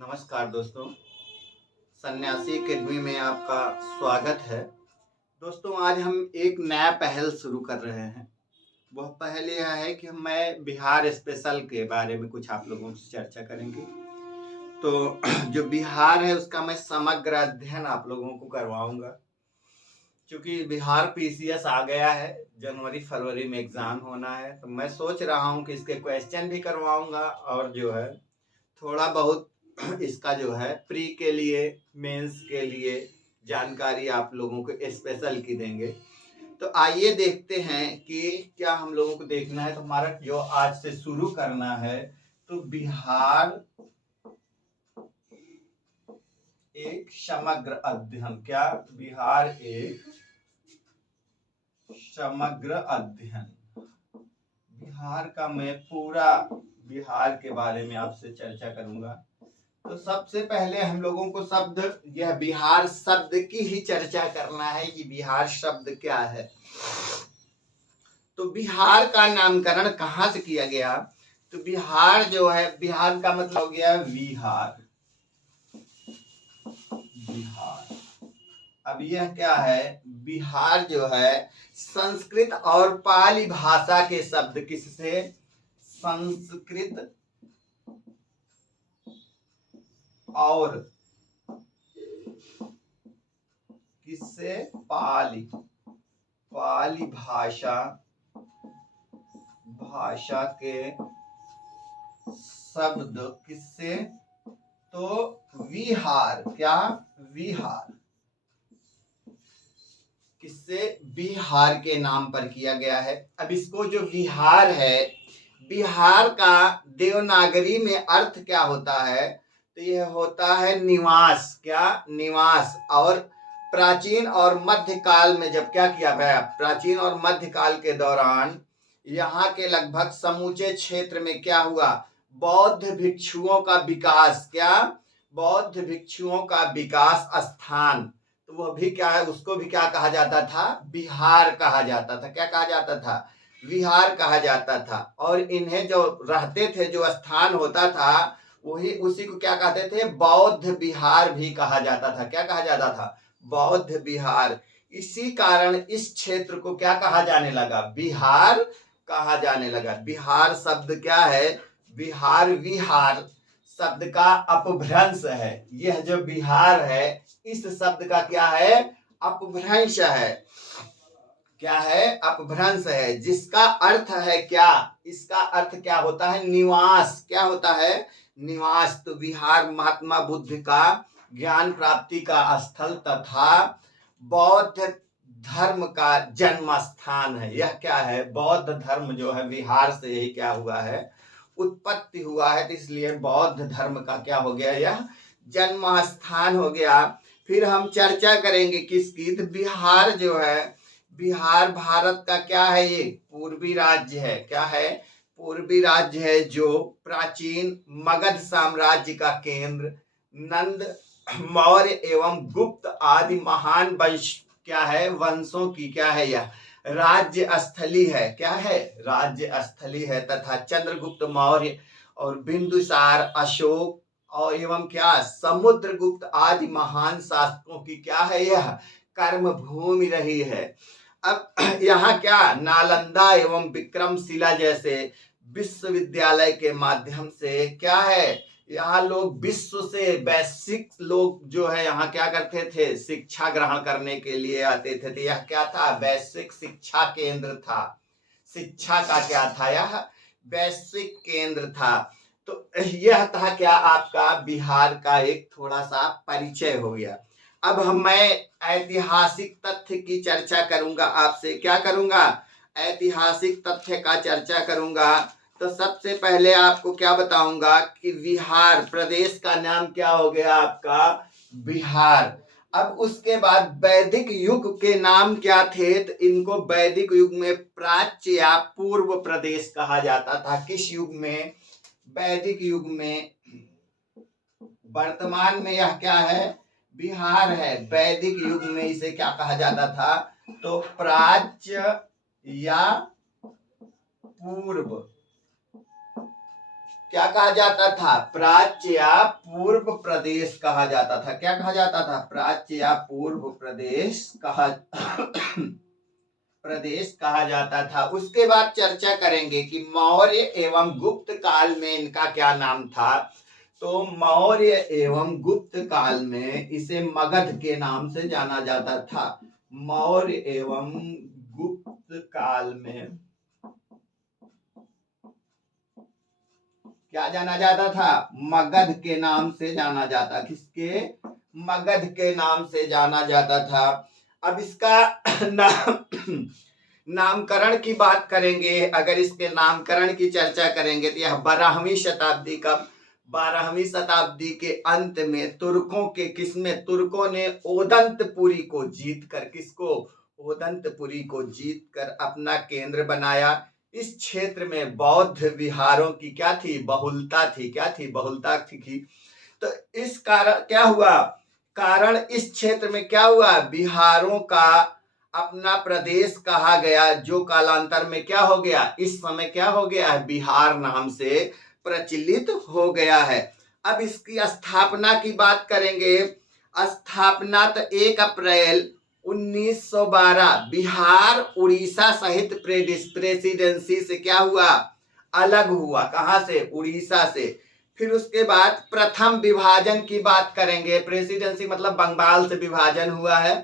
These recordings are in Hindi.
नमस्कार दोस्तों, सन्यासी अकेडमी में आपका स्वागत है। दोस्तों, आज हम एक नया पहल शुरू कर रहे हैं। वह पहल यह है कि मैं बिहार स्पेशल के बारे में कुछ आप लोगों से चर्चा करेंगे। तो जो बिहार है उसका मैं समग्र अध्ययन आप लोगों को करवाऊंगा। क्योंकि बिहार पीसीएस आ गया है, जनवरी फरवरी में एग्जाम होना है, तो मैं सोच रहा हूँ कि इसके क्वेश्चन भी करवाऊंगा और जो है थोड़ा बहुत इसका जो है प्री के लिए, मेंस के लिए जानकारी आप लोगों को स्पेशल की देंगे। तो आइए देखते हैं कि क्या हम लोगों को देखना है। तो हमारा जो आज से शुरू करना है, तो बिहार एक समग्र अध्ययन। क्या? बिहार एक समग्र अध्ययन। बिहार का मैं पूरा बिहार के बारे में आपसे चर्चा करूंगा। तो सबसे पहले हम लोगों को यह बिहार शब्द की ही चर्चा करना है कि बिहार शब्द क्या है। तो बिहार का नामकरण कहाँ से किया गया? तो बिहार जो है, बिहार का मतलब हो गया विहार। बिहार, अब यह क्या है? बिहार जो है संस्कृत और पाली भाषा के शब्द, किससे? संस्कृत और किससे? पाली भाषा के शब्द, किससे? तो विहार। क्या? विहार। किससे? बिहार के नाम पर किया गया है। अब इसको जो विहार है, बिहार का देवनागरी में अर्थ क्या होता है? तो यह होता है निवास। क्या? निवास। और प्राचीन और मध्यकाल में जब क्या किया गया, प्राचीन और मध्यकाल के दौरान यहाँ के लगभग समूचे क्षेत्र में क्या हुआ? बौद्ध भिक्षुओं का विकास। क्या? बौद्ध भिक्षुओं का विकास स्थान। तो वह भी क्या है, उसको भी क्या कहा जाता था? बिहार कहा जाता था। क्या कहा जाता था? विहार कहा जाता था। और इन्हें जो रहते थे, जो स्थान होता था, वही उसी को क्या कहते थे? बौद्ध बिहार भी कहा जाता था। क्या कहा जाता था? बौद्ध बिहार। इसी कारण इस क्षेत्र को क्या कहा जाने लगा? बिहार कहा जाने लगा। बिहार शब्द क्या है? बिहार विहार शब्द का अपभ्रंश है। यह जो बिहार है, इस शब्द का क्या है? अपभ्रंश है। क्या है? अपभ्रंश है, जिसका अर्थ है क्या? इसका अर्थ क्या होता है? निवास। क्या होता है? निवास। तो बिहार महात्मा बुद्ध का ज्ञान प्राप्ति का स्थल तथा बौद्ध धर्म का जन्म स्थान है। यह क्या है? बौद्ध धर्म जो है बिहार से ही क्या हुआ है? उत्पत्ति हुआ है। तो इसलिए बौद्ध धर्म का क्या हो गया? यह जन्म स्थान हो गया। फिर हम चर्चा करेंगे किसकी? तो बिहार जो है, बिहार भारत का क्या है? ये पूर्वी राज्य है। क्या है? पूर्वी राज्य है, जो प्राचीन मगध साम्राज्य का केंद्र, नंद, मौर्य एवं गुप्त आदि महान वंश क्या है? वंशों की क्या है? यह राज्य स्थली है। क्या है? राज्य स्थली है। तथा चंद्रगुप्त मौर्य और बिंदुसार, अशोक और एवं क्या समुद्रगुप्त आदि महान शासकों की क्या है? यह कर्म भूमि रही है। अब यहाँ क्या नालंदा एवं विक्रमशिला जैसे विश्वविद्यालय के माध्यम से क्या है, यहाँ लोग विश्व से वैश्विक लोग जो है यहाँ क्या करते थे? शिक्षा ग्रहण करने के लिए आते थे। तो यह क्या था? वैश्विक शिक्षा केंद्र था। शिक्षा का क्या था? यह वैश्विक केंद्र था। तो यह था क्या? आपका बिहार का एक थोड़ा सा परिचय हो गया। अब मैं ऐतिहासिक तथ्य की चर्चा करूंगा आपसे। क्या करूंगा? ऐतिहासिक तथ्य का चर्चा करूंगा। तो सबसे पहले आपको क्या बताऊंगा कि बिहार प्रदेश का नाम क्या हो गया? आपका बिहार। अब उसके बाद वैदिक युग के नाम क्या थे? तो इनको वैदिक युग में प्राच्य या पूर्व प्रदेश कहा जाता था। किस युग में? वैदिक युग में। वर्तमान में यह क्या है? बिहार है। वैदिक युग में इसे क्या कहा जाता था? तो प्राच्य या पूर्व क्या कहा जाता था? प्राच्य या पूर्व प्रदेश कहा जाता था। क्या कहा जाता था? प्राच्य या पूर्व प्रदेश कहा जाता था। उसके बाद चर्चा करेंगे कि मौर्य एवं गुप्त काल में इनका क्या नाम था। तो मौर्य एवं गुप्त काल में इसे मगध के नाम से जाना जाता था। मौर्य एवं गुप्त काल में क्या जाना जाता था? मगध के नाम से जाना जाता। किसके? मगध के नाम से जाना जाता था। अब इसका नामकरण की बात करेंगे। अगर इसके नामकरण की चर्चा करेंगे तो यह 12वीं शताब्दी का 12वीं शताब्दी के अंत में तुर्कों के किसमें? तुर्कों ने ओदंतपुरी को जीत कर, किसको? ओदंतपुरी को जीत कर अपना केंद्र बनाया। इस क्षेत्र में बौद्ध विहारों की क्या थी? बहुलता थी। क्या थी? बहुलता थी। तो इस कारण क्या हुआ? कारण इस क्षेत्र में क्या हुआ? बिहारों का अपना प्रदेश कहा गया, जो कालांतर में क्या हो गया? इस समय क्या हो गया है? बिहार नाम से प्रचलित हो गया है। अब इसकी स्थापना की बात करेंगे। स्थापना तो 1 अप्रैल 1912 बिहार उड़ीसा सहित प्रेसिडेंसी से क्या हुआ? अलग हुआ। कहां से? उड़ीसा से। फिर उसके बाद प्रथम विभाजन की बात करेंगे। प्रेसिडेंसी मतलब बंगाल से विभाजन हुआ है।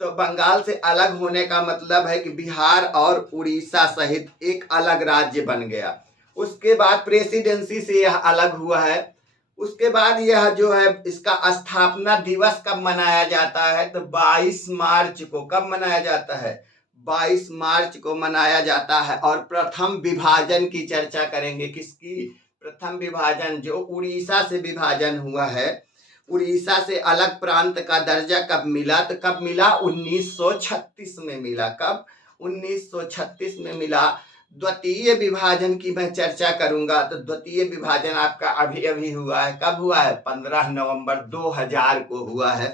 तो बंगाल से अलग होने का मतलब है कि बिहार और उड़ीसा सहित एक अलग राज्य बन गया। उसके बाद प्रेसिडेंसी से यह अलग हुआ है। उसके बाद यह जो है, इसका स्थापना दिवस कब मनाया जाता है? तो 22 मार्च को। कब मनाया जाता है? 22 मार्च को मनाया जाता है। और प्रथम विभाजन की चर्चा करेंगे। किसकी? प्रथम विभाजन जो उड़ीसा से विभाजन हुआ है। उड़ीसा से अलग प्रांत का दर्जा कब मिला? तो कब मिला? 1936 में मिला। कब? 1936 में मिला। द्वितीय विभाजन की मैं चर्चा करूंगा। तो द्वितीय विभाजन आपका अभी अभी हुआ है। कब हुआ है? 15 नवंबर 2000 को हुआ है।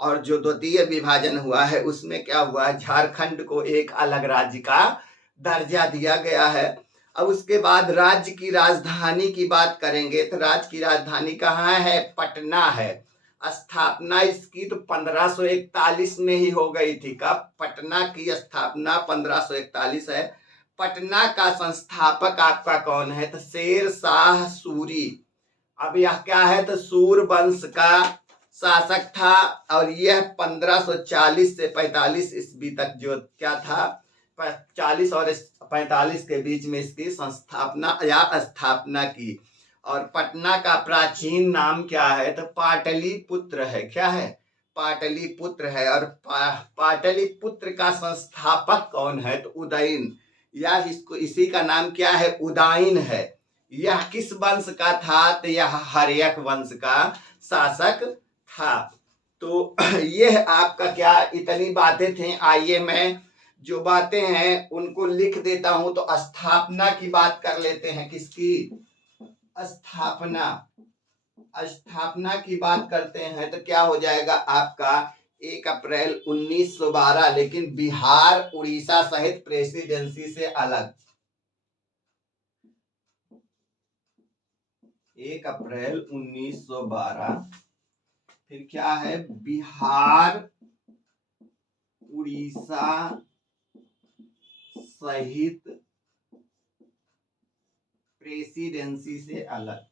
और जो द्वितीय विभाजन हुआ है उसमें क्या हुआ है? झारखंड को एक अलग राज्य का दर्जा दिया गया है। अब उसके बाद राज्य की राजधानी की बात करेंगे। तो राज्य की राजधानी कहाँ है? पटना है। स्थापना इसकी तो 1541 में ही हो गई थी। कब? पटना की स्थापना 1541 है। पटना का संस्थापक आपका कौन है? तो शेर शाह सूरी। अब यह क्या है? तो सूर वंश का शासक था। और यह 1540 से 45 ईस्वी तक जो क्या था, 40 और 45 के बीच में इसकी संस्थापना या स्थापना की। और पटना का प्राचीन नाम क्या है? तो पाटलिपुत्र है। क्या है? पाटलिपुत्र है। और पाटलिपुत्र का संस्थापक कौन है? तो उदयन, या इसको इसी का नाम क्या है? उदयन है। यह किस वंश का था? तो यह हर्यक वंश का शासक था। तो यह आपका क्या इतनी बातें थी। आइए मैं जो बातें हैं उनको लिख देता हूं। तो स्थापना की बात कर लेते हैं। किसकी? स्थापना की बात करते हैं तो क्या हो जाएगा आपका? 1 अप्रैल 1912, लेकिन बिहार उड़ीसा सहित प्रेसिडेंसी से अलग। 1 अप्रैल 1912। फिर क्या है? बिहार उड़ीसा सहित प्रेसिडेंसी से अलग।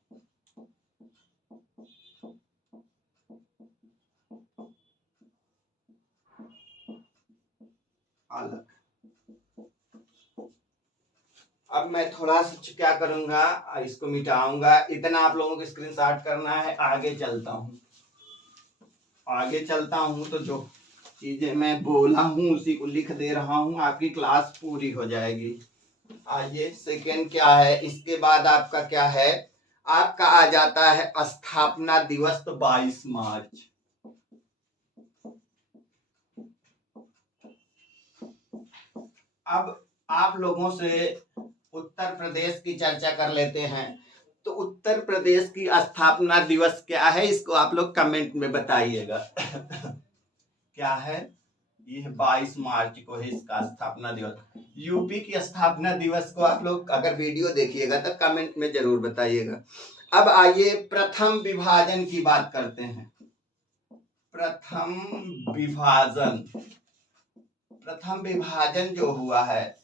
अब मैं थोड़ा सा क्या करूंगा, इसको मिटाऊंगा। इतना आप लोगों को स्क्रीनशॉट करना है। आगे चलता हूं तो जो चीजें मैं बोला हूं उसी को लिख दे रहा हूं। आपकी क्लास पूरी हो जाएगी। आइए, सेकेंड क्या है? इसके बाद आपका क्या है? आपका आ जाता है स्थापना दिवस। तो 22 मार्च। अब आप लोगों से उत्तर प्रदेश की चर्चा कर लेते हैं। तो उत्तर प्रदेश की स्थापना दिवस क्या है? इसको आप लोग कमेंट में बताइएगा। क्या है? ये 22 मार्च को है इसका स्थापना दिवस। यूपी की स्थापना दिवस को आप लोग अगर वीडियो देखिएगा तो कमेंट में जरूर बताइएगा। अब आइए प्रथम विभाजन की बात करते हैं। प्रथम विभाजन, प्रथम विभाजन जो हुआ है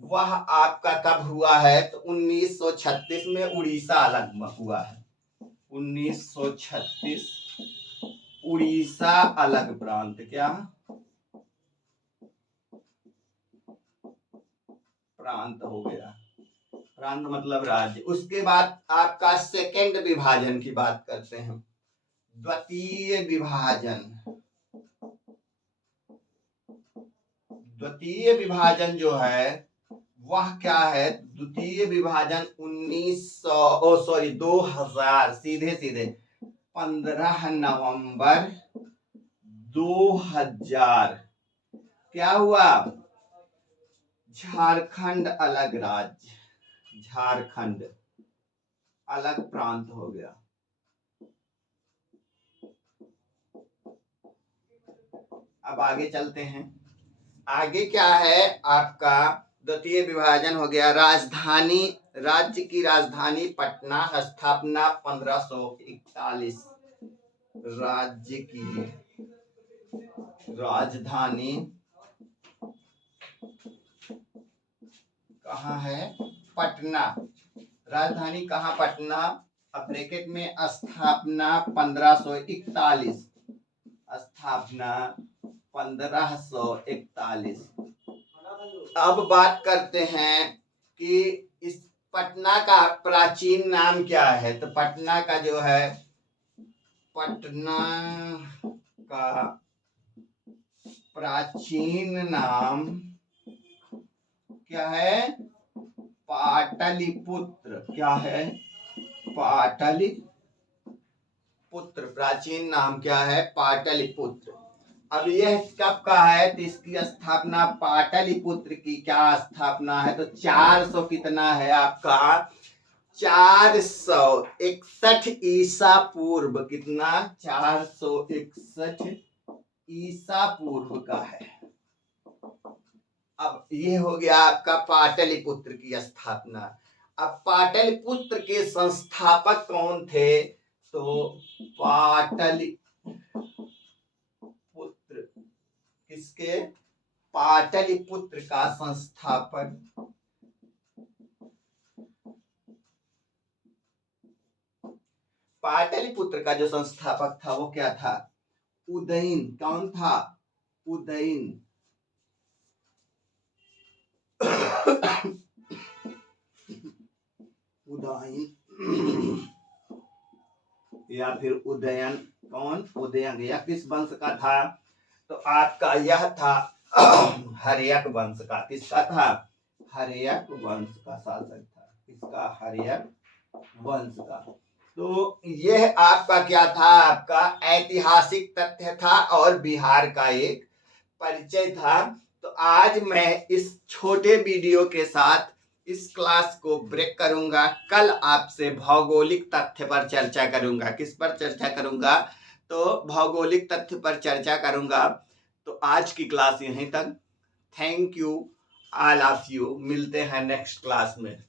वह आपका कब हुआ है? तो 1936 में उड़ीसा अलग हुआ है। 1936 उड़ीसा अलग प्रांत, क्या प्रांत हो गया, प्रांत मतलब राज्य। उसके बाद आपका सेकेंड विभाजन की बात करते हैं, द्वितीय विभाजन। द्वितीय विभाजन जो है वह क्या है? द्वितीय विभाजन 2000 सीधे 15 नवंबर 2000 क्या हुआ? झारखंड अलग राज्य, झारखंड अलग प्रांत हो गया। अब आगे चलते हैं। आगे क्या है आपका? द्वितीय विभाजन हो गया। राजधानी, राज्य की राजधानी पटना, स्थापना 1541। राज्य की राजधानी कहाँ है? पटना। राजधानी कहाँ? पटना। अब ब्रैकेट में स्थापना 1541, स्थापना 1541। अब बात करते हैं कि इस पटना का प्राचीन नाम क्या है? तो पटना का जो है, पटना का प्राचीन नाम क्या है? पाटलिपुत्र। क्या है? पाटलिपुत्र। प्राचीन नाम क्या है? पाटलिपुत्र। अब यह कब का है? तो इसकी स्थापना, पाटलिपुत्र की क्या स्थापना है? तो 400 कितना है आपका? 461 ईसा पूर्व। कितना? 461 ईसा पूर्व का है। अब ये हो गया आपका पाटलिपुत्र की स्थापना। अब पाटलिपुत्र के संस्थापक कौन थे? तो पाटलिपुत्र, किसके? पाटलिपुत्र का संस्थापक पाटलिपुत्र का जो संस्थापक था वो क्या था? उदयन। कौन था? उदयन। उदयन या फिर उदयन। कौन? उदयन। यह किस वंश का था? तो आपका यह था हर्यक वंश का। किसका था? हर्यक वंश का शासक था। किसका? हर्यक वंश का। तो यह आपका क्या था? आपका ऐतिहासिक तथ्य था और बिहार का एक परिचय था। तो आज मैं इस छोटे वीडियो के साथ इस क्लास को ब्रेक करूंगा। कल आपसे भौगोलिक तथ्य पर चर्चा करूंगा। किस पर चर्चा करूंगा? तो भौगोलिक तथ्य पर चर्चा करूंगा। तो आज की क्लास यहीं तक। Thank you all of you. मिलते हैं नेक्स्ट क्लास में।